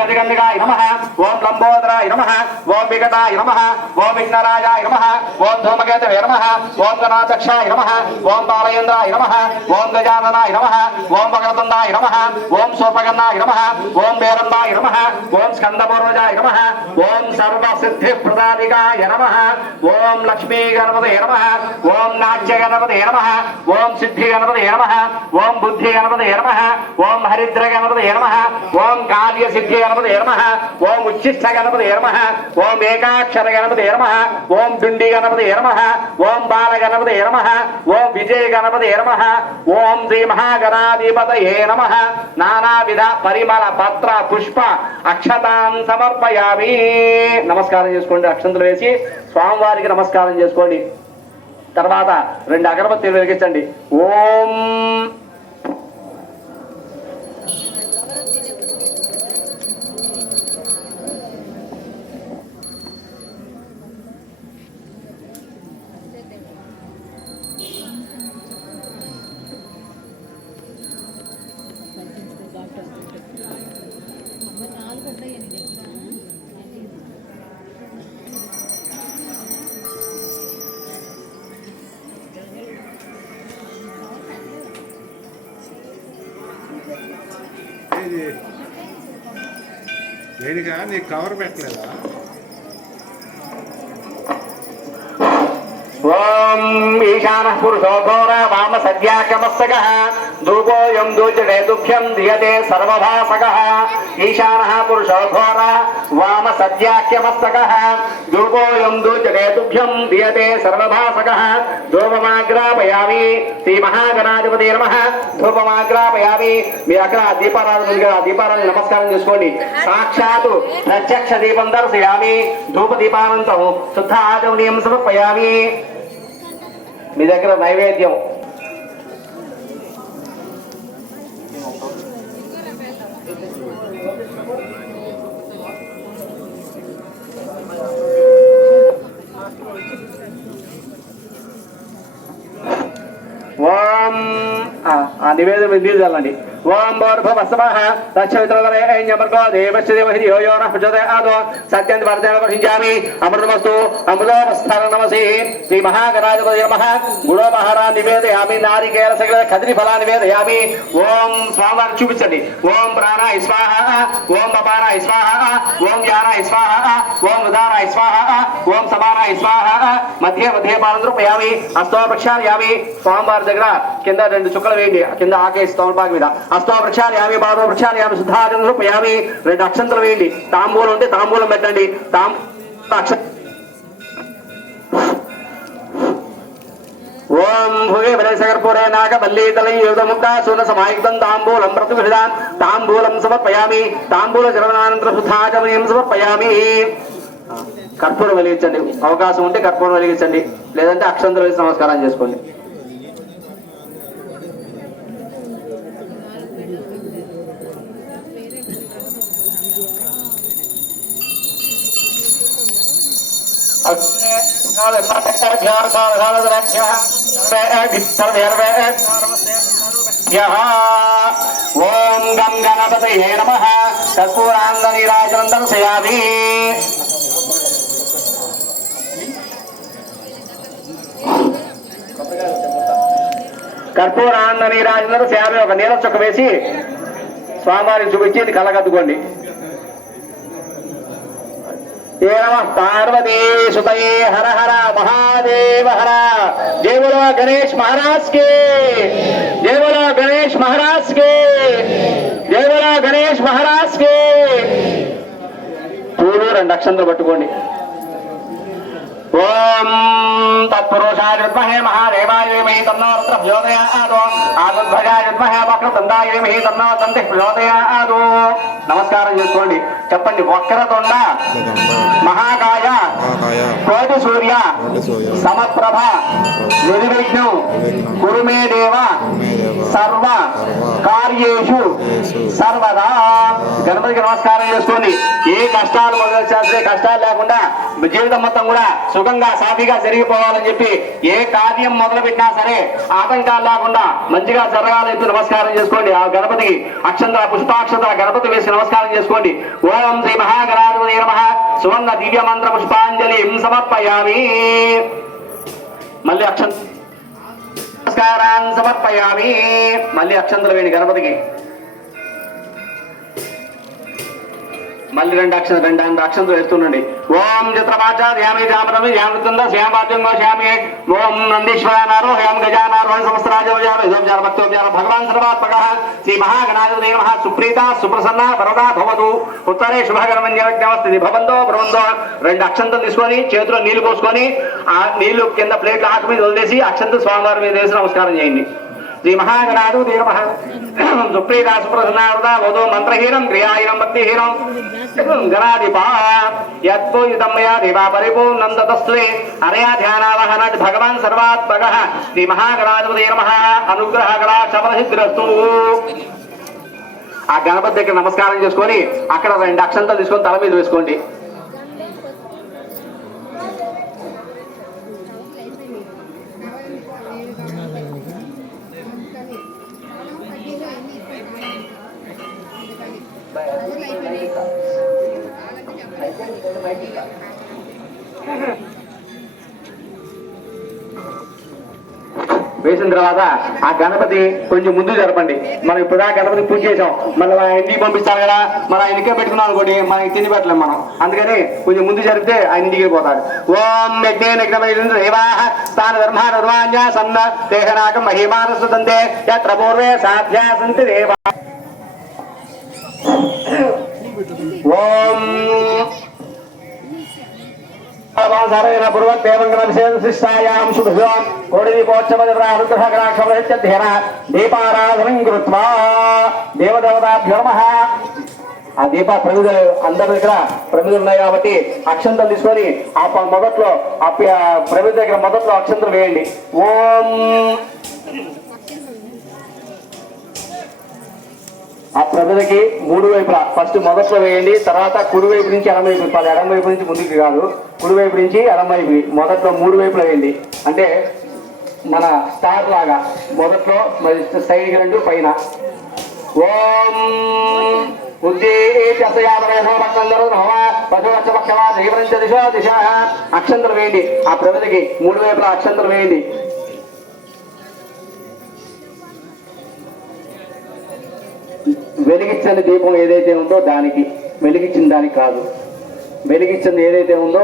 గజగంధికాయ నమః ఓం లంబోదరాయ నమః ఓం వికటాయ నమః ఓం విఘ్నరాజాయ నమః ఓం ధూమకేతవే నమః ఓం గణాధ్యక్షాయ నమః ఓం బాలయేంద్రాయ నమః ఓం గజాననాయ నమః ఓం వక్రతుండాయ నమః ఓం సోపగన్నాయ నమః ఓం వీరంబాయ నమః ఓం స్కందపూర్వజాయ నమః ఓం సర్వసిద్ధిప్రదాదికాయ నమః ఓం లక్ష్మీ గణపతే నమః ఓం నాట్య గణపతే నమః ఓం సిద్ధి గణపతే నమః ఓం బుద్ధి గణపతే నమః ఓం హరిద్ర గణపతే నమః ఓం కార్య సిద్ధి గణపతే నమః ఓం ఉచ్చిష్ట గణపతే నమః ఓం ఏకాక్షర గణపతే నమః ఓం దుండి గణపతే నమః ఓం బాల గణపతే నమః ఓం విజయ గణపతే నమః ఓం శ్రీ మహాగణాధిపతయే నమః నానావిధ పరిమళ పత్ర పుష్ప అక్షతాన్ సమర్పయామి. నమస్కారం చేసుకోండి. అక్షంతలు వేసి స్వామివారికి నమస్కారం చేసుకోండి. తర్వాత 2 అగరబత్తీలు వెలిగించండి. ఓం దేనిగా నీకు కవర్ పెట్టలేదా? ఓం ఈశానః పురుషో ఘోర వామ సద్యాకమస్తకః ధూపోయం దూచడే దుఃఖ్యం దియతే సర్వభాసకః. ఈశానః పురుషో ఘోర వామ సద్యాక్యమస్తకః ధూపోయం దూచడే దుఃఖ్యం దియతే సర్వభాసకః. ధూపమాగ్రాపయామి. శ్రీ మహాగణాధిపతే నమః. ధూపమాగ్రాపయామి. మీ అక్కడ దీపారాధన నమస్కారం చేసుకోండి. సాక్షాత్ ప్రత్యక్ష దీపం దర్శయామి. ధూప దీపానంతం శుద్ధ ఆచమనీయం సమర్పయామి. మీ దగ్గర నైవేద్యం ఓం నివేదన నీళ్ళు చల్లండి. ఓం భోర్భవస్వః తచ్చవిత్రదరేణ్యమర్గో దేవస్య దేవహిరి యో నః ప్రచోదయాత్ ఆదో సత్యం వర్ధన పఠించామి. అమృతమస్తు అమృతోపస్థాన నమసి. శ్రీ మహాగణాధిపతయే నమః. గుడోపహారా నివేదయామి. నారికేల సకల కదలి ఫలా నివేదయామి. ఓం స్వామివారికి చూపించండి. ఓం ప్రాణాయ స్వాహ. ఓం పపానాయ స్వాహ. ఓం జ్ఞానాయ స్వాహ. ఓం ఉదానాయ స్వాహ. ఓం సమానాయ స్వాహ. మధ్య మధ్య పాలంద్రూపయామి. అస్తో ప్రక్షాళయామి. స్వామివారి దగ్గర కింద 2 చుక్కలు వేయండి. కింద ఆకేసి తోమపాకు మీద అస్తో ప్రక్షాళయామి. పాదో ప్రక్షాళయామి. శుద్ధాజనం రూపయామి. 2 అక్షంతలు వేయండి. తాంబూలం ఉంటే తాంబూలం పెట్టండి. ఓం భుగే వరేశకర్పూరే నాగబల్లీతలయుధముక్తా సూన సమాయుక్తం తాంబూలం ప్రతివిధాన్ తాంబూలం సమర్పయామి. తాంబూల చరణానంతర శుద్ధాచమనీయం సమర్పయామి. కర్పూరం వెలిగించండి. అవకాశం ఉంటే కర్పూరం వెలిగించండి. లేదంటే అక్షంతలు వేసి నమస్కారం చేసుకోండి. ఓం గం గణపతయే నమః. కర్పూరాంగ నీరాజనం దర్శయామి. కర్పూరాంగ నీరాజనం దర్శయామి. ఒక నీల చుక్క వేసి స్వామివారికి చూపించి కళ్ళకద్దుకోండి. ఏ నమః పార్వతీ సుతయే హర హర మహాదేవ హర. జై బోలో గణేష్ మహారాజ్ కి. జై బోలో గణేష్ మహారాజ్ కి. జై బోలో గణేష్ మహారాజ్ కి. పూలు 2 అక్షంతలు పట్టుకోండి. ఓం తత్పురుషాయ విద్మహే మహాదేవాయ ధీమహి తన్నో రుద్రః ప్రచోదయాత్. ఆదిధ్వజాయ విద్మహే వక్రతుండాయ ధీమహి తన్నో దంతిః ప్రచోదయాత్. నమస్కారం చేసుకోండి. చెప్పండి. వక్రతుండ మహాకాయ కోటి సూర్య సమప్రభ నిర్విఘ్నం కురు మే దేవ సర్వ కార్యేషు సర్వదా. గణపతికి నమస్కారం చేసుకోండి. ఏ కష్టాలు మొదలు కష్టాలు లేకుండా జీవితం మొత్తం కూడా సుఖంగా సాఫీగా జరిగిపోవాలని చెప్పి ఏ కార్యం మొదలు పెట్టినా సరే ఆటంకాలు లేకుండా మంచిగా జరగాలని చెప్పి నమస్కారం చేసుకోండి. ఆ గణపతికి అక్షంతర పుష్పాక్షంతర గణపతి వేసి నమస్కారం చేసుకోండి. ఓం శ్రీ మహాగణాధిపతయే నమః సువర్ణ దివ్య మంత్ర పుష్పాంజలి సమర్పయామి. మళ్ళీ నమస్కారాన్ని సమర్పయామి. మళ్ళీ అక్షంతలు వేయండి గణపతికి. మళ్ళీ రెండు అక్షంతలు వేస్తుండండి. ఓం చిత్రమాచార్యామి జామరమి శ్యామృతంద శ్యామాద్యంగో శ్యామి. ఓం నందీశ్వరానారో హ్యాం గజానారోహణ సమస్తరాజోజార భక్తోజార భగవాన్ సర్వాత్మక శ్రీ మహాగణాధిపతయే నమః. సుప్రీత సుప్రసన్న వరదా భవతు ఉత్తరే శుభకరమన్యవస్థితి భవంతో భ్రవంతో. రెండు అక్షంతలు తీసుకొని చేతిలో నీళ్లు పోసుకొని ఆ నీళ్లు కింద ప్లేట్లు ఆకు మీద వదిలేసి అక్షంతలు స్వామివారి మీద వేసి నమస్కారం చేయండి. శ్రీ మహాగణాధిపతయే నమః. సుప్రీత సుప్రసన్న వరదా భవతు మంత్రహీనం క్రియాహీనం భక్తిహీనం గణాధిపా యత్పూజితమయా దేవా పరిపూర్ణం తతస్లే అనయా ధ్యానావహన భగవాన్ సర్వాత్మక శ్రీ మహాగణాధిపతయే నమః. అనుగ్రహ కళాశమసిద్ధిరస్తు. ఆ గణపతి దగ్గర నమస్కారం చేసుకొని అక్కడ రెండు అక్షంతలు తీసుకొని తల మీద వేసుకోండి. వేసిన తర్వాత ఆ గణపతి కొంచెం ముందు జరపండి. మనం ఇప్పుడు గణపతి పూజ చేసాం, మళ్ళీ ఇంటికి పంపిస్తారు కదా, మరి ఆయన ఇంటికే పెట్టుకున్నాం అనుకోండి మనకి తిండి పెట్టలేం మనం. అందుకని కొంచెం ముందు జరిపితే ఆయన ఇంటికి పోతాడు. ఓం స్థాన ధర్మాన్యా సన్న దేహనాకం మహిమానసుతంతే యత్ర పూర్వే సాధ్యా సంతి దేవా. ఓం దీపారాధనం కృత్వా దేవదేవతాభ్యో నమః. ఆ దీప ప్రమిదలు అందరి దగ్గర ప్రమిదలు ఉన్నాయి కాబట్టి అక్షంతలు తీసుకొని ఆ మొదట్లో ఆ ప్రమిద దగ్గర మొదట్లో అక్షంతలు వేయండి. ఓం ఆ ప్రమిదకి మూడు వైపులా ఫస్ట్ మొదట్లో వేయండి, తర్వాత కుడి వైపు నుంచి ఎడమ వైపు ఇవ్వాలి. ఎడమ వైపు నుంచి ముందుకు కాదు, కుడి వైపు నుంచి ఎడమ వైపు మొదట్లో మూడు వైపులు వేయండి. అంటే మన స్టార్ లాగా మొదట్లో సైడ్కి రెండు పైన. ఓం అక్షంతలు వేయండి. ఆ ప్రమిదకి మూడు వైపులా అక్షంతలు వేయండి. వెలిగించని దీపం ఏదైతే ఉందో దానికి, వెలిగించిన దానికి కాదు, వెలిగించింది ఏదైతే ఉందో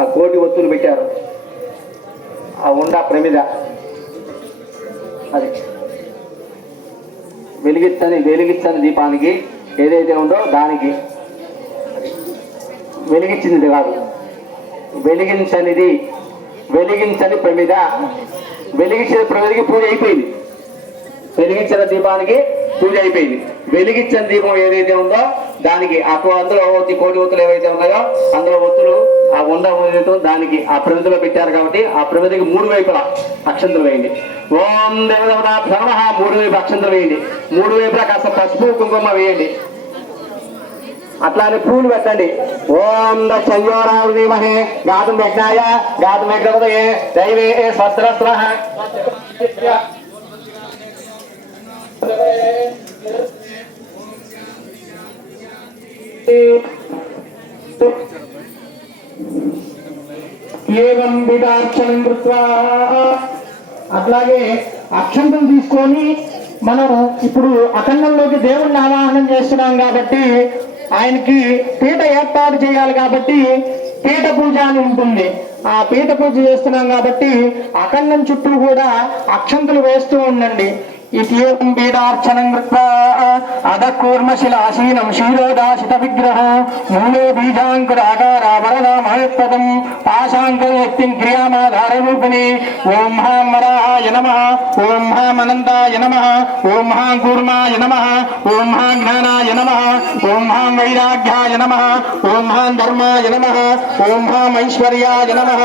ఆ కోటి ఒత్తులు పెట్టారు ఆ ఉండ ప్రమిద, అది వెలిగించని దీపానికి ఏదైతే ఉందో దానికి, వెలిగించింది కాదు, వెలిగించని ప్రమిద. వెలిగించిన ప్రమిదకి పూజ అయిపోయింది, వెలిగించిన దీపానికి పూజ అయిపోయింది. వెలిగించిన దీపం ఏదైతే ఉందో దానికి అందులో కోటి ఒత్తులు ఏవైతే ఉన్నాయో అందులో ఒత్తులు ఆ ఉండ ఏదైతే దానికి ఆ ప్రమిదలో పెట్టారు కాబట్టి ఆ ప్రమిదకి మూడు వైపులా అక్షంతలు వేయండి. ఓం దేవదేవతాభ్యో నమః. మూడు వైపు అక్షంతలు వేయండి. మూడు వైపులా కాస్త పసుపు కుంకుమ వేయండి. అట్లానే పూలు పెట్టండి. ఓం దక్షయోరామహే గాతుం యజ్ఞాయ గాతుం యజ్ఞపతయే దైవే స్వస్త్రస్త్రః. అట్లాగే అక్షంతం తీసుకొని మనం ఇప్పుడు అఖండంలోకి దేవుణ్ణి ఆవాహనం చేస్తున్నాం కాబట్టి ఆయనకి పీఠ ఏర్పాటు చేయాలి కాబట్టి పీఠ పూజ అని ఉంటుంది. ఆ పీఠ పూజ చేస్తున్నాం కాబట్టి అఖండం చుట్టూ కూడా అక్షంతలు వేస్తూ ఉండండి. इत्येवं पीडार्चनं कृत्वा अधकूर्मशिलासीनं शीलोदाशित विग्रहो मूले बीजाङ्कुराकारावरदामहत्पदं पाशाङ्कुरव्यक्तिं क्रियामाधाररूपिणी ओं हां वराहाय नमः ओं हां अनन्ताय नमः ओं हां कूर्माय नमः ओं हां ज्ञानाय नमः ओं हां वैराग्याय नमः ओं हां धर्माय नमः ओं हां ऐश्वर्याय नमः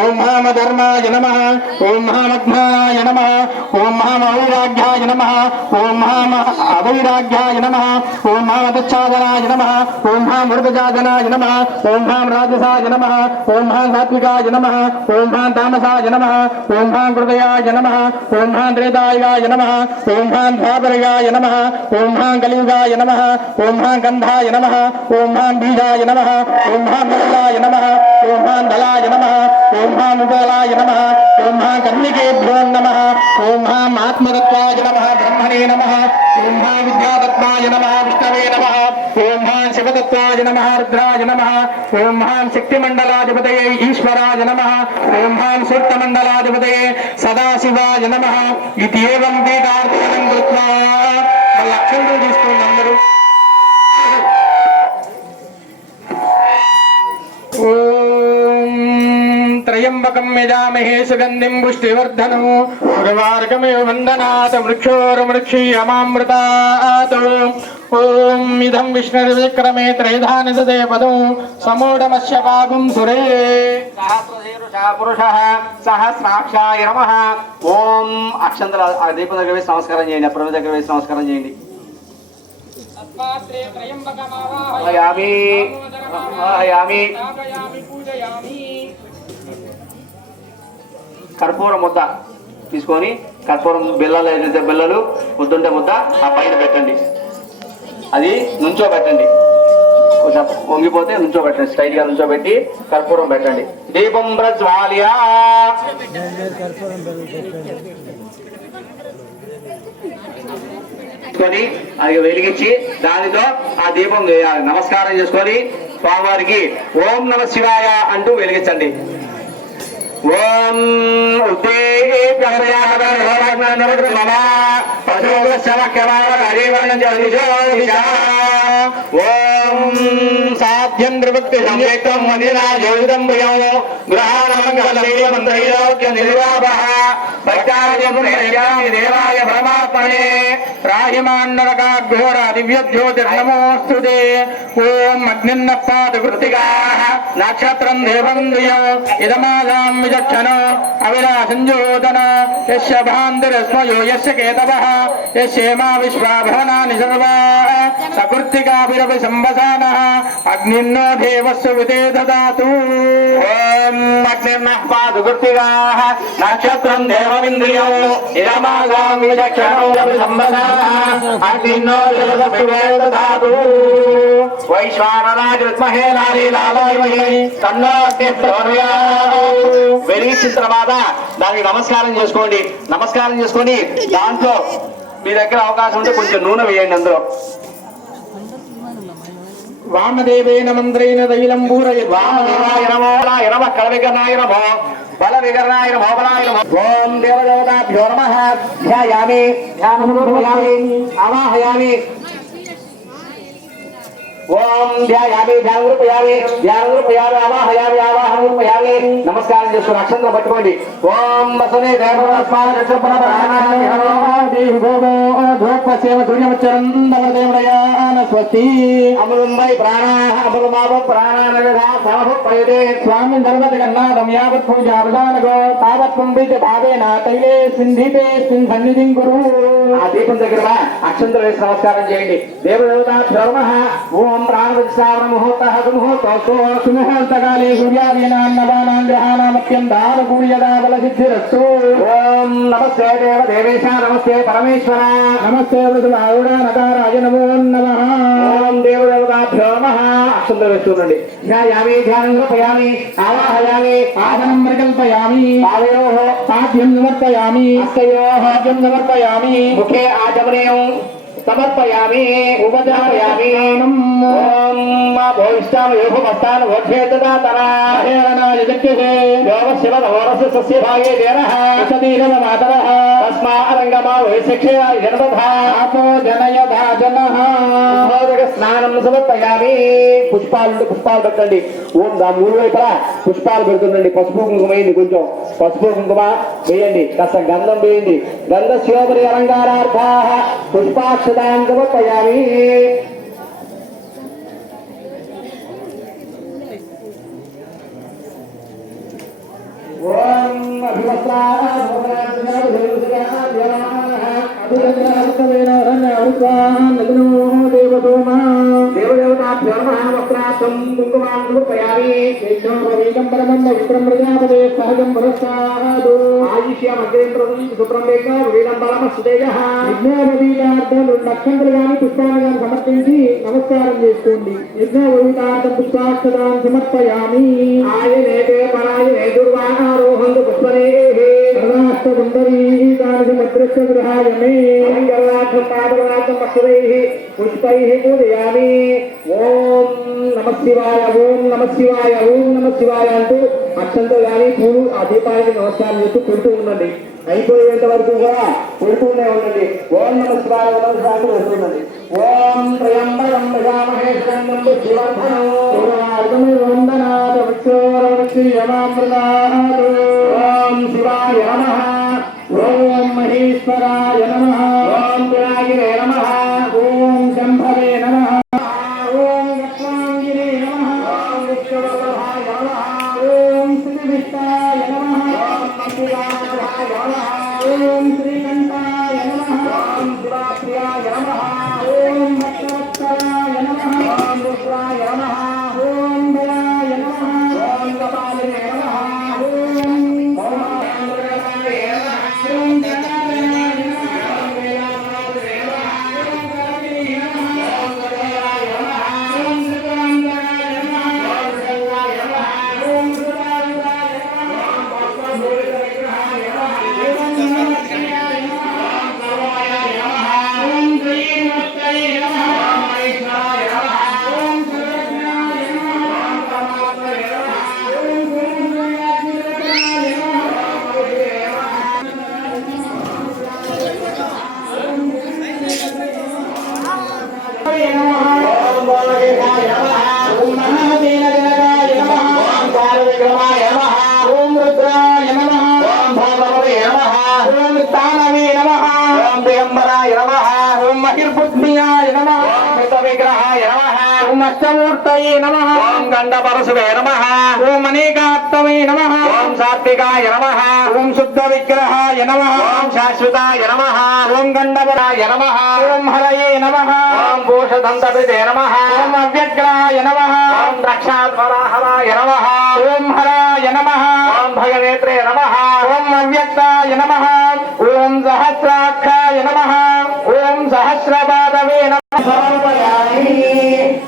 ओं हां धर्माय नमः ओं हां अज्ञानाय नमः ओं हां वैराग्य महावैराग्याय नमः ओम महाअवैराग्याय नमः ओम महादच्छादनाय नमः ओम महामृगजाजनाय नमः ओम महाराजसाय नमः ओम महासात्विकाय नमः ओम महातामसाय नमः ओम महाकृतयाय नमः ओम महात्रेतायाय नमः ओम महाद्वापरयाय नमः ओम महाकलियुगाय नमः ओम महागंधाय नमः ओम महाबीजाय नमः ओम महामंगलाय नमः ओम महादलाय नमः ओम महामुगलाय नमः ओम महाकन्निकेभ्यो नमः ओम महात्मतत्वाय नमः ब्रह्मणे नमः ओम महाविद्यातत्वाय नमः विष्णवे नमः ओम महाशिवतत्वाय नमः रुद्राय नमः ओम महाशक्तिमण्डलाधिपतये ईश्वराय नमः ओम महासूक्तमण्डलाधिपतये सदाशिवाय नमः इति एवं वेदार्थनं कृत्वा लक्षणं తీసుకోండి అందరూ त्रयंबकं यजामहे सुगंधिं पुष्टिवर्धनं उर्वारुकमिव वन्दनात् वृक्षोर्वृक्षीयमामृतात् ओम इदं विष्णुर्विक्रमे त्रैधानिदते पदं समूढमस्य पागुं सुरे सहस्रशीर्षः पुरुषः सहस्राक्षाय नमः ओम అక్షంతల దీపం దగ్గర వేసి నమస్కారం చేయండి అప్పుడు దగ్గర వేసి నమస్కారం చేయండి కర్పూరం ముద్ద తీసుకొని కర్పూరం బిళ్ళలు ఏదైతే బిళ్ళలు ముద్దుంటే ముద్ద ఆ పైన పెట్టండి అది నుంచోబెట్టండి కొంచెం వంగిపోతే నుంచోబెట్టండి స్ట్రైట్ గా నుంచోబెట్టి కర్పూరం పెట్టండి దీపం ప్రజ్వాల్య అది వెలిగించి దానితో ఆ దీపం వేయాలి నమస్కారం చేసుకొని స్వామివారికి ఓం నమ శివాయ అంటూ వెలిగించండి ఓం ఓం సాధ్యం నివృత్తి సంయుక్తం మందిరాజోదం భయం గృహాణమంగళైలోక్య నిర్వాభః భక్తాయ దేవాయ పరమాత్మనే రాహిమాన్నరకాఘోర దివ్యజ్యోతిర్నమోస్తుతే ఓం అగ్నిన్నపాద కృత్తికాః నక్షత్రం దేవం దియం ఇదమాదాం విచక్షణో అవినాశంజోదన యస్య భాంతిరస్మయో యస్య కేతవః యస్యేమా విశ్వాభవనాని సర్వాః సకృత్తికాభిరపి సంవసానః అగ్నిన్నో దేవస్య వితే దదాతు ఓం అగ్నిన్నపాద కృత్తికాః నక్షత్రం దేవమింద్రియం ఇదమాదాం విచక్షణో అపి సంవసానః అగ్నిన్నో దేవస్య వితే దదాతు వైశ్వానరాయ విద్మహే నారీ లాలాయమహే తన్నో అగ్ని ప్రచోదయాత్ వెలిగించిన తర్వాత దానికి నమస్కారం చేసుకోండి నమస్కారం చేసుకొని దాంట్లో మీ దగ్గర అవకాశం ఉంటే కొంచెం నూనె వేయండి అందులో వామదేవేన మంత్రేణ తైలం పూరయత్ వామదేవాయ నమో నమః కళవికర్ణాయ నమో బలవికర్ణాయ నమో బలాయ నమో ఓం దేవదేవతాభ్యో నమః ధ్యాయామి ధ్యానముపయామి ఆవాహయామి ఓం ధ్యాయామి ధ్యానముపయామి ధ్యానముపయామి ఆవాహయామి ఆవాహనముపయామి నమస్కారం చేసుకుని అక్షంతలు పట్టుకోండి ఓం వసనే దేవస్మాన స్వస్తి అమృంబై ప్రాణాః అమృమావ ప్రాణానగతే స్వామి ధర్మత కన్నాదం యావత్ పూజా ప్రధానగో తావత్ పంపిత భావేన తైలే సింధితే సన్నిధిం కురు ఆ దీపం దగ్గర అక్షంతలు వేసి నమస్కారం చేయండి దేవదేవతాభ్యో నమః ఓం ప్రాణవత్సావన ముహూర్తః సుముహూర్తోస్తు సుముహూర్తకాలే సూర్యాదీనాన్నవానాం గ్రహాణామత్యంతానుకూల్యతా బలసిద్ధిరస్తు ఓం నమస్తే దేవ దేవేశ నమస్తే పరమేశ్వర నమస్తే వృధులాయుడా నకారాయ నమో నమః ఓం దేవదేవతాభ్యో నమః అక్షంతలు వేస్తుండండి ధ్యాయామి ధ్యానం కల్పయామి ఆవాహయామి ఆసనం పరికల్పయామి పాదయోః పాద్యం నివర్తయామి హస్తయోః పాద్యం నివర్తయామి ముఖే ఆచమనీయం సమర్పయామి ఉపచారయామి ఓం మా భవిష్యామ యోగమస్తాన వోక్షేతదాతనా హేరణాయ జక్యతే యోగ శివ నవరస సస్య భాగే దేనః సదీరవ మాతరః తస్మా అరంగమా వైశక్షయాయ జనపథా ఆపో జనయధా జనః మోదక స్నానం సమర్పయామి పుష్పాలు పెట్టండి ఓం దా మూడు వైపులా పుష్పాలు పెడుతుండండి పసుపు కుంకుమ వేయండి కొంచెం పసుపు కుంకుమ వేయండి కాస్త గంధం వేయండి గంధ శోభరి అలంకారార్థాః పుష్పాక్షతాం సమర్పయామి ఓం అభివస్త్రాః देवताभ्यो नमः वस्त्रार्थं कुङ्कुमां समर्पयामि यज्ञोपवीतं परमं पवित्रं प्रजापते सहजं पुरस्तादु आयुष्यमग्रेन्द्रं सुप्रं वेदं बलमस्तु तेजः यज्ञोपवीतार्थं लक्षंतुలు పుష్పాలను సమర్పించి నమస్కారం చేసుకోండి యజ్ఞోపవీతార్థం పుష్పాక్షతాం సమర్పయామి ఆయనేతే పరాయనే దుర్వాహారోహంతు పుష్పనేః సర్వాష్టగుండరీతాని సమద్రస్య గృహాయ మే మంగళార్థం పాదరార్థం అక్షరైః పుష్పైః పూజయామి ఓం నమః శివాయ ఓం నమః శివాయ ఓం నమః శివాయ అంటూ అక్షంతలు కానీ పూలు ఆ దీపానికి నమస్కారం చేస్తూ పెడుతూ ఉండండి అయిపోయేంత వరకు కూడా పెడుతూనే ఉండండి ఓం నమః శివాయ ఓం నమః శివాయ వస్తుందండి ఓం త్రయంబకం యజామహే సుగంధం పుష్టివర్ధనం వందనాద వృక్షోరవృక్షయమామృతాత్ ఓం శివాయ నమః ఓం మహేశ్వరాయ నమః ఓం పినాకినే నమః ఓం శంభవే నమః ఓం లక్ష్మాంగినే నమః ఓం వృక్షవల్లభాయ నమః ఓం శ్రీవిష్టాయ నమః ఓం మంజులాయ నమః ఓం శ్రీకంఠాయ నమః ఓం శివాప్రియాయ నమః ఓం భక్తవత్సలాయ నమః ఓం రుద్రాయ నమః ఓం బలాయ నమః ఓం కపాలినే నమః ఓం మౌనాయ నమః ఓం గణాయ నమః ఓం వేలానాథే నమః ఓం గణపతియే నమః ఓం గణాయ నమః ఓం శ్రీకాంతాయ నమః ఓం శంకరాయ నమః ఓం శివాయ నమః ఓం పద్మభూషణ విగ్రహాయ నమః ఓం నమఃశివాయ నమః ఓం సర్వాయ నమః ఓం శ్రీమూర్తయే నమః ఓం మహేశ్వరాయ నమః ఓం సర్వజ్ఞాయ నమః ఓం పరమాత్మనే నమః ఓం గురుదేవాయ నమః ఓం గురుదేవాయ ఓం బాలదేవాయ నమః ఓం మహాదేవజనకాయ నమః ఓం కాలవిక్రమాయ నమః ఓం రుద్రాయ నమః ఓం భాగవతే నమః ఓం స్థానవే నమః ఓం దిగంబరాయ నమః ఓం మహిర్బుద్ధియాయ నమః ఓం విగ్రహాయ నమః ఓం అష్టమూర్తయే నమః ఓం గండపరశువే నమః ఓం అనేకాత్మవే నమః ఓం సాత్వికాయ నమః ఓం శుద్ధ విగ్రహాయ నమః ఓం శాశ్వతాయ నమః ఓం గండపరాయ నమః ఓం హరయే నమః ఓం భూషదంతపితే నమః ఓం అవ్యగ్రాయ నమః ఓం దక్షాధ్వరాహరాయ నమః ఓం హరాయ నమః ఓం భగనేత్రే నమః ఓం అవ్యక్తాయ నమః ఓం సహస్రాక్షాయ నమః ఓం సహస్రపాదవే నమః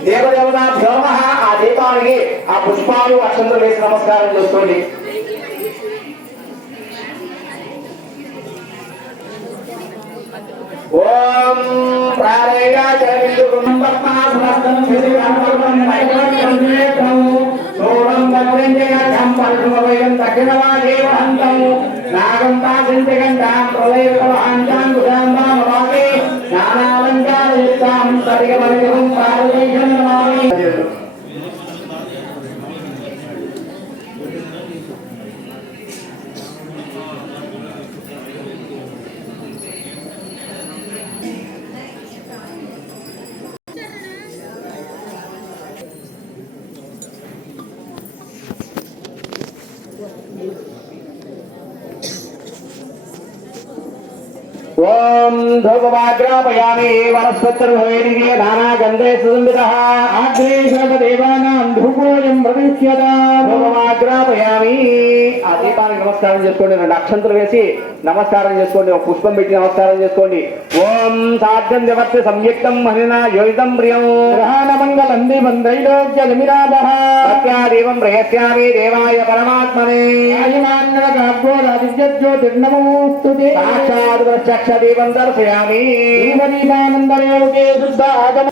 దేవదేవతాభ్యో నమః ఆ దీపానికి ఆ పుష్పాలు అక్షంతలు వేసి నమస్కారం చేసుకోండి ఓం ప్రాణేయాచరించుకుం పద్మాసనం శిశిరామర్వం నైవేద్యం సోరం భద్రంజగం పరమవయం దక్షిణవాదేవహంతం నాగం పాసించగంటాం ప్రళయకవహాంతాం గుడాంబామవాకే నానాలంకారయుక్తాం సరిగమనిగం పారదైషం నమామి ఓం ధూపమాగ్రాపయామి వనస్పతిర్భవేదికే నానాగంధే సుగంధితః ఆగ్రే సర్వదేవానాం ధూపోయం ప్రవిశ్యత ధూపమాగ్రాపయామి ఆ దీపానికి నమస్కారం చేసుకోండి రెండు అక్షంతలు వేసి నమస్కారం చేసుకోండి ఒక పుష్పం పెట్టి నమస్కారం చేసుకోండి ఓం సాధ్యం జగత్ సంయుక్తం మహిళా యోగితం ప్రియం గ్రహాణ మంగళం దీపం త్రైలోక్య నిమిరాభః సత్యాదీపం ప్రయస్యామి దేవాయ పరమాత్మనే జ్యోతిర్నమోస్తుతే సాక్షాత్ ప్రత్యక్షదీపం దర్శయామి దీపానందరేవకే శుద్ధ ఆగమ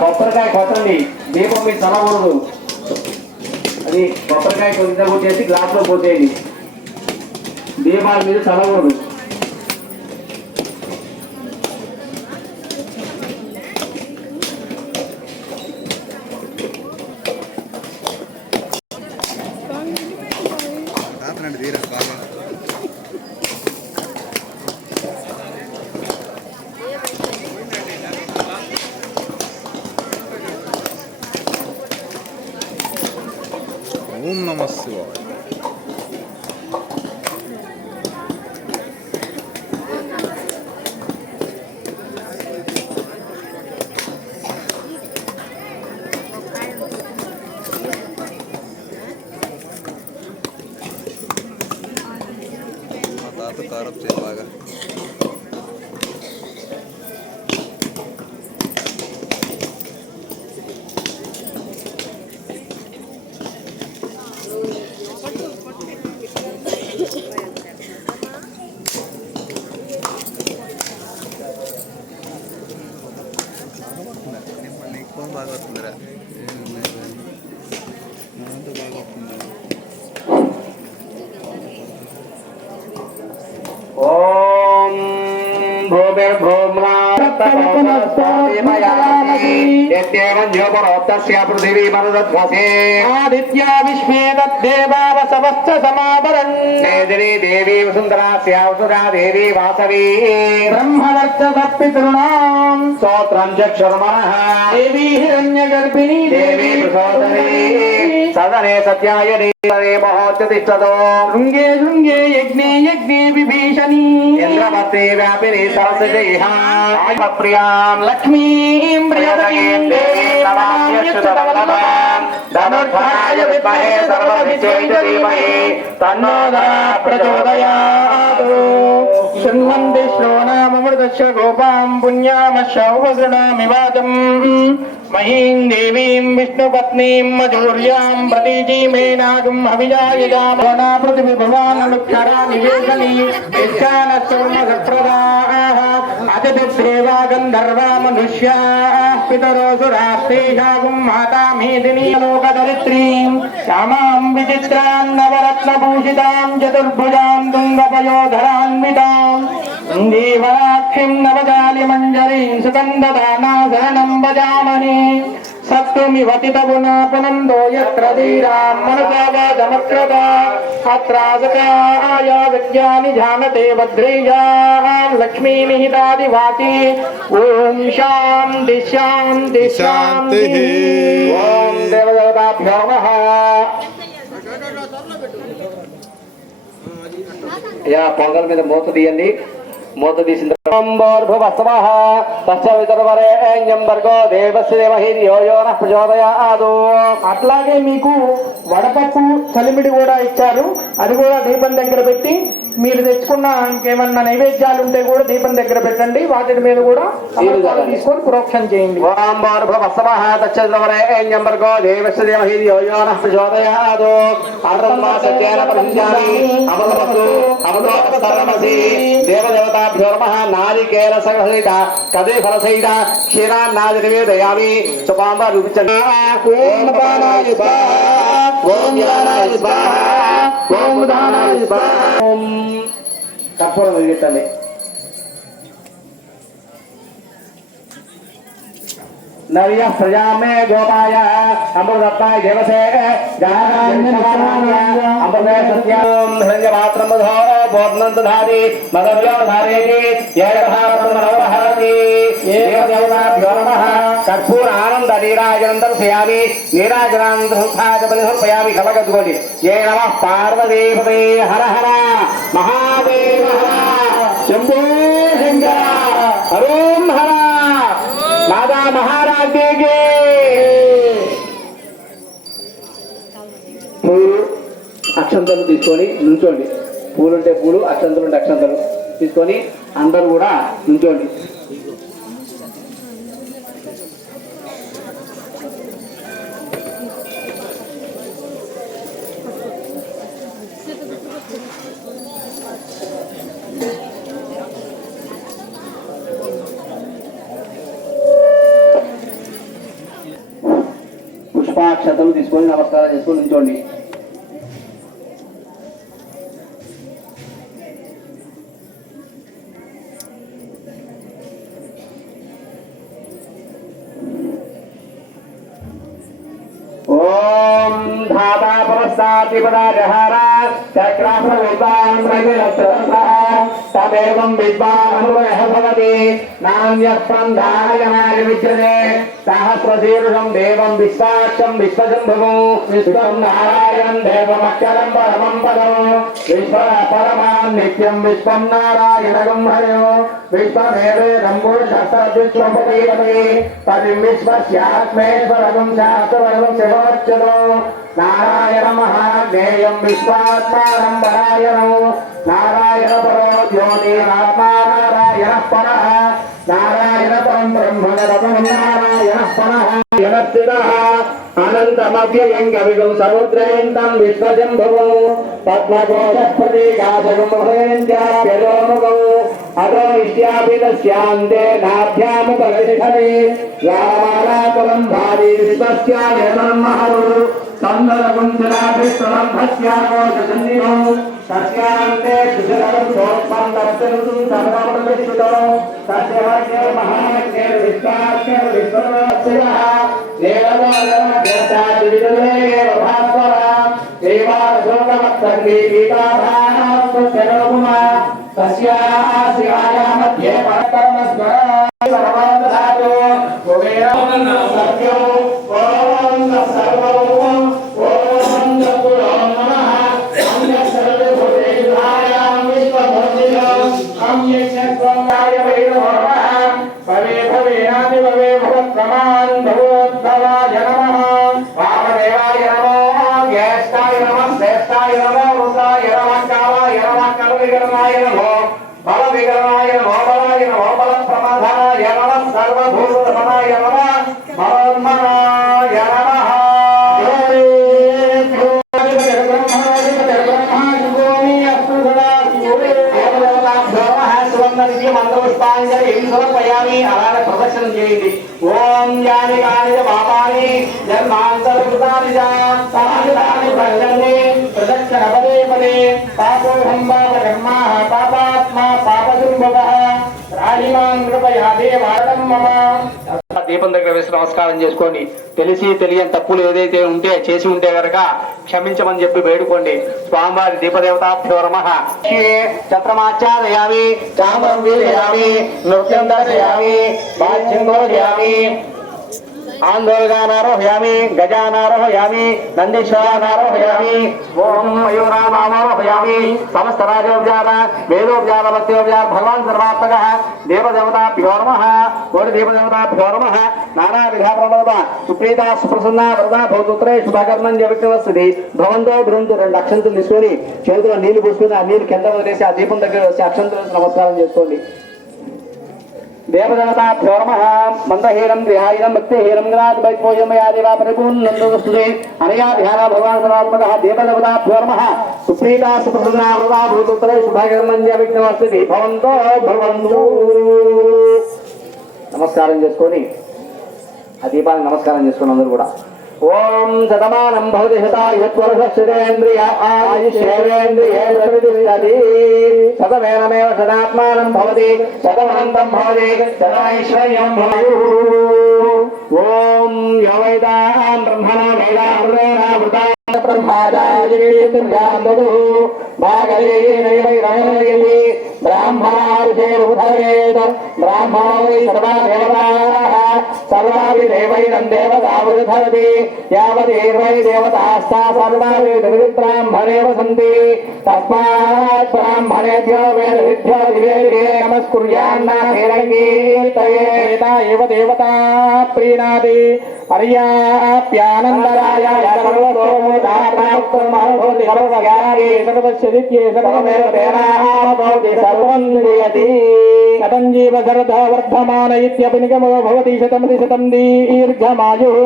కొబ్బరికాయ కొట్టండి దీపం మీరు చల్లకూడదు అది కొబ్బరికాయ కొద్దిగా కొట్టేసి గ్లాస్ లో పోసేయండి దీపాల మీద చల్లకూడదు ఓం నమః శివాయ. మా తాత కారప్ చేయి బాగా. బాగా వస్తుందిరా, బాగా వస్తుంది. ఓం భూమిర్భూమ్నా పృథివీ మరుద్వసే ఆదిత్యా విశ్వే తద్దేవావసవశ్చ సమావరన్ మేదినీ దేవీ వసుంధరాస్య వసుధా దేవీ వాసవీ బ్రహ్మవర్చసత్పితॄణాం స్తోత్రం చక్షుర్మనః దేవీ హిరణ్యగర్భిణీ దేవీ ప్రసోదరీ సదనే సత్యాయనే మహోత్తిష్టతో శృంగే శృంగే యజ్ఞే యజ్ఞే విభీషణీ ఇంద్రమత్తే వ్యాపిని సరస్వతీః ప్రియాం లక్ష్మీం ప్రియతమీం దేవీం నమామ్యచ్యుతవల్లభాం ధనుర్ధరాయ విద్మహే సర్వవిద్యై ధీమహి తన్నో ప్రచోదయాత్ శృణ్వంతి శ్రవణామృతస్య గోపాం పుణ్యామశౌభృణామి వాచం మహీం దేవీం విష్ణుపత్నీం మజూర్యాం ప్రతీజీమేనాగం అభిజాయజామణ పృథివిభవాననుక్షరా నివేశనీ యజ్ఞానసోమసత్ప్రదాః అతిథిదేవా గంధర్వా మనుష్యాః పితరోసురాస్తేషాగం మాతా మేదినీ లోకధరిత్రీం శ్యామాం విచిత్రాం నవరత్నభూషితాం చతుర్భుజాం తుంగపయోధరాన్వితాం దేవాక్షిం నవజాలిమంజరీం సుగంధదానాశరణం భజామహే సత్తుమివతితగుణాపనందో యత్ర ధీరాం మనసావాదమక్రత అత్రాసకాయ విజ్ఞాని జానతే భద్రేయాం లక్ష్మీ నిహితాదివాచి ఓం శాంతి శాంతి శాంతి. ఓం దేవదేవతాభ్యో నమః. యా పొంగల్ మీద మూత తీయండి. మూత తీసిన అట్లాగే మీకు వడపప్పు చలిమిడి కూడా ఇచ్చారు. అది కూడా దీపం దగ్గర పెట్టి మీరు తెచ్చుకున్న ఇంకేమన్నా నైవేద్యాలు ఉంటే కూడా దీపం దగ్గర పెట్టండి. వాటి మీద కూడా తీసుకొని ప్రోక్షణ చేయండి. దేవదేవతాభ్యో నమః. నారికేల సహిత కదే ఫల సహిత క్షీరాన్నాది నివేదయామి. సుపాంబ చూపించండి. ఓం దానాయ స్వాహా, ఓం జ్ఞానాయ స్వాహా, ఓం దానాయ స్వాహా. ఓం కర్పూరం వెలిగించండి. నవ్య ప్రజామే గోపాయ అమృతత్వాయ దేవసే అమృతే సత్యం హిరణ్యపాత్రమధో పూర్ణంతధారి మదవ్యోధారేతి ఏకధారతి దేవదేవతాభ్యో నమః. కర్పూర ఆనంద నీరాజనం దర్శయామి. నీరాజనానంద సంస్థాపయామి. కలగదుకోండి. ఏ నమః పార్వతీపతే హర హర మహాదేవ శంభో శంకర హరోం హర రాధా మహారాజేగే. పూలు అక్షంతలు తీసుకొని నుంచోండి. పూలుంటే పూలు, అక్షంతలు ఉంటే అక్షంతలు తీసుకొని అందరూ కూడా నుంచోండి. పుష్పాక్షతలు తీసుకొని నమస్కారం చేసుకొని ఉంచండి. ఓం ధాతా పురస్సాతిపదారహార చక్రాస విద్వాన్ తమేవం విద్వాన్ భవతి నాణ్య స్పందాయ విద్యతే सहस्रशीर्षं देवं विश्वाक्षं विश्वशम्भुं विश्वं नारायणं देवमक्षरं परमं पदं विश्वपरमां नित्यं विश्वं नारायणगं हयो विश्वमेवेदं पुरुषस्तद्विश्वपतिपते पतिं विश्वस्यात्मेश्वरगं शास्त्रवरं शिवमच्युतो नारायणमहाज्ञेयं विश्वात्मानं परायणो नारायणपरो ज्योतिरात्मा नारायणः परः नारायण परं ब्रह्म नारायणः परः यनस्थितः अनन्तमव्ययङ्गविगं समुद्रयन्तं विश्वजम्भुवो पद्मकोशप्रतीकाशकं हृदयन्त्याप्यलोमुखौ अतो इष्यापि तस्यान्ते नाभ्यामुपगशिखरे रामालाकुलं भारी विश्वस्यायतनं महौ सन्दरकुञ्जलाभिस्तरं भस्याकोशसन्निभौ तस्यान्ते सुजलं सोत्पं दर्शनं सर्वप्रतिष्ठितो तस्य मध्ये महाज्ञे विश्वास्य विश्वनाशिनः देवतादिविदुलेव भास्वरा देवाशोकमत्सर्गे गीताभास्वशरोपुमा तस्याः शिवाया मध्ये परमस्वरा सर्वदातो कुबेरं सत्यो ॐ सर्वं ॐ जगुरो नमः सर्वभूतेभ्यां विश्वभूतिं अम्यक्षस्वंगाय वैरवः भवे भवेनाति भवे भवत्प्रमान् भवोद्भवाय नमः वामदेवाय नमः ज्येष्ठाय नमः श्रेष्ठाय नमः रुद्राय नमः कालाय नमः कलविकरणाय नमः बलविकरणाय नमः बलाय नमः बलप्रमथनाय नमः सर्वभूतधनाय नमः बलन्मनाय नमः సమర్పయామి అలాగే ప్రదక్షిణం చేయండి ఓం యాని కాని పాపాని జన్మాంతరకృతాని సమాహితాని భజంతి ప్రదక్షిణ పదే పదే పాపోహం పాప కర్మా పాపాత్మా పాపశుంభవః రాహిమాం కృపయా దేవాడం మమ దీపం దగ్గర వేసి నమస్కారం చేసుకోండి తెలిసి తెలియని తప్పులు ఏదైతే ఉంటే చేసి ఉంటే కనుక క్షమించమని చెప్పి వేడుకోండి స్వామివారి దీపదేవతాభ్యో నమః ఛత్రమాచారయామి చామరం వీరయామి నృత్యం దర్శయామి వాచ్యం దోషయామి आंदोलनारोहयामि गजानारोहयामि नंदीश्वरानारोहयामि ओम मयूरानारोहयामि समस्त राजोपचार वेदोपचार भक्त्योपचार भगवान सर्वात्मकः देवदेवताभ्यो नमः कोटि देवदेवताभ्यो नमः नाना विधा प्रणोद सुप्रीता सुप्रसन्ना वरदा भवतुत्रे शुभकर्मं వ్యక్తవస్తది భవంతో బృందు రెండు అక్షంతలు తీసుకొని చేతిలో నీళ్లు పోసుకొని ఆ నీళ్లు కింద వదిలేసి ఆ దీపం దగ్గర వచ్చి అక్షంతలు నమస్కారం చేసుకోండి देवदेवताभ्यो नमः मंदहीनं द्विहायनं भक्तिहीनं गणात् वैपोषमया देवा परिपूर्णन्दुस्तुते अनया ध्यान भगवान् सर्वात्मकः देवदेवताभ्यो नमः सुप्रीता सुप्रसन्ना वरदा भवतुत्रे शुभकर्मं వ్యక్తవస్తది భవంతో భవంతు నమస్కారం చేసుకొని ఆ దీపానికి నమస్కారం చేసుకుని అందరూ కూడా ఓం శతమానం భవతి శతాయుష్వర్షేంద్రియ ఆయుష్యేంద్రియే ప్రతిష్టతి శతమేనమేవ శతాత్మానం భవతి శతమనంతం భవతి శతాైశ్వర్యం భవతి ఓం యో వేదాం బ్రహ్మణా వేదామృతేనావృతా ब्रह्मादायिर्यान्दु भागलेनैवैरैरयि ब्राह्मणार्षेरुधरेत ब्राह्मणो वै सर्वा देवताः सर्वापि देवैरं देवतावृधरति यावदेवै देवतास्ता सर्वापि ब्राह्मणेव सन्ति तस्मात् ब्राह्मणेभ्यो वेदविभ्यो दिवे नमस्कुर्यान्नाभिरङ्गीर्तये एव देवता प्रीणाति पर्याप्यानन्दराय शतञ्जीव शरदः वर्धमान इत्यपि निगमो भवति शतमति शतं दीर्घमायुः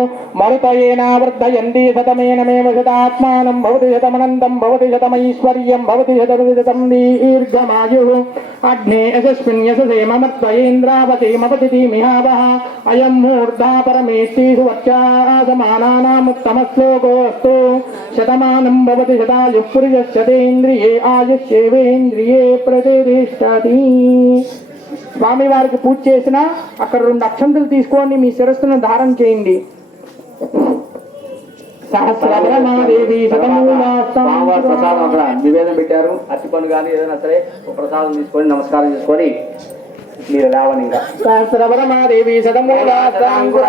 मरुतयेनावर्धयन्ति शतमेनमेव शतात्मानं भवति शतमनन्तं भवति शतमैश्वर्यं भवति शतमति शतं दीर्घमायुः अग्ने यशस्मिन् यशसे ममत्वयेन्द्रावतीमपतिति मिहावः अयं मूर्धा परमेष्टि सुवच्चासमानानामुत्तमः श्लोकोऽस्तु शतमानं भवति शतायुः पुरुषश्चतेन्द्रिये आयुष्येवेन्द्रिये प्रतिष्ठति స్వామి వారికి పూజ చేసిన అక్కడ రెండు అక్షంతలు తీసుకోండి మీ శిరస్సును ధారణ చేయండి సహస్రమాదేవి ప్రసాదం అక్కడ నివేదన పెట్టారు అరటిపండు కానీ ఏదైనా సరే ఒక ప్రసాదం తీసుకొని నమస్కారం చేసుకొని మీరు లేవని ఇంకా సహస్రవరమాదేవి శతమూలాంకుర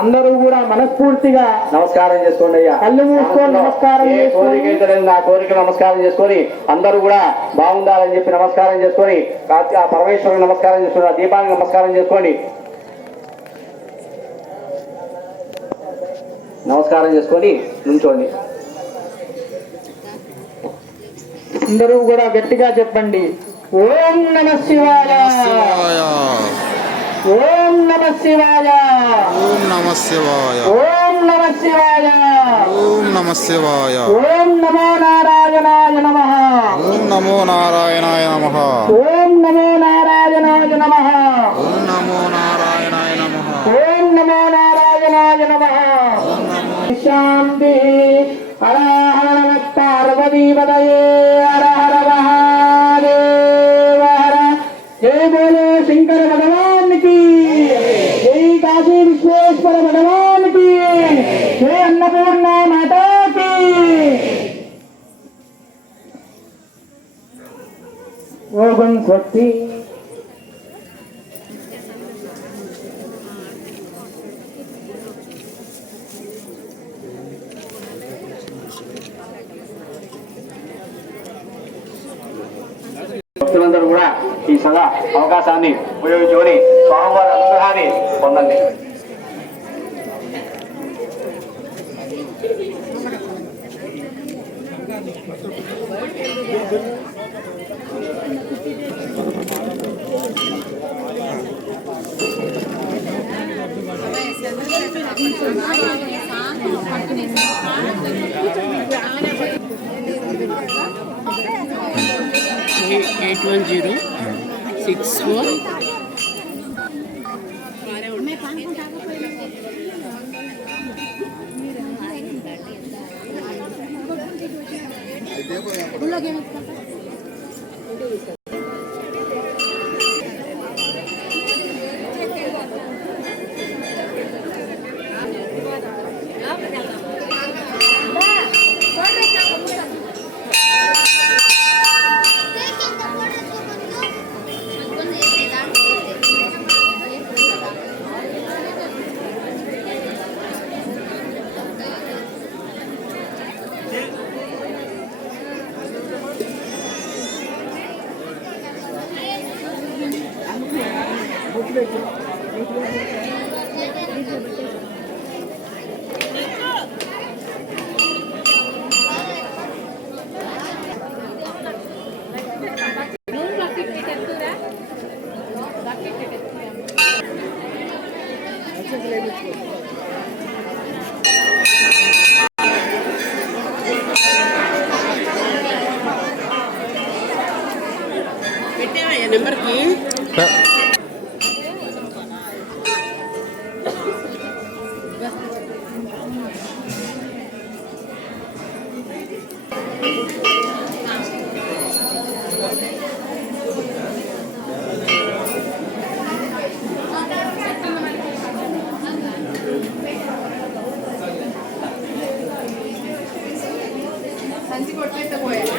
అందరూ కూడా మనస్ఫూర్తిగా నమస్కారం చేసుకోండి అయ్యా. కళ్ళు మూసుకొని నమస్కారం ఏ కోరిక అయితే లేదు, నా కోరిక నమస్కారం చేసుకొని అందరూ కూడా బాగుండాలని చెప్పి నమస్కారం చేసుకొని ఆ పరమేశ్వరుని నమస్కారం చేసుకొని ఆ దీపానికి నమస్కారం చేసుకోండి. నమస్కారం చేసుకొని నుంచోండి. అందరూ కూడా గట్టిగా చెప్పండి. ఓం నమ శివాయ, ఓం నమ శివాయ, ఓం నమ శివాయ, ఓం నమ శివాయ, ఓం నమ శివాయ, ఓం నమో నారాయణాయ నమః, ఓం నమో నారాయణాయ నమః, ఓం నమో నారాయణాయ నమః, ఓం నమో నారాయణాయ నమః, ఓం నమో నారాయణాయ నమః. శాంతి. హర హర నమ పార్వతీపతయే, హర హర మహాదేవ హర. జై బోలో శంకర భగవాన్ కి, జై కాశీ విశ్వేశ్వర భగవాన్ కి, జై అన్నపూర్ణ మాతా కి. ఓం స్వస్తి. భక్తులందరూ కూడా ఈ సదా అవకాశాన్ని ఉపయోగించుకొని స్వామివారి అనుగ్రహాన్ని పొందండి. నెంబర్కి సంచి కొట్టేస్తే పోయా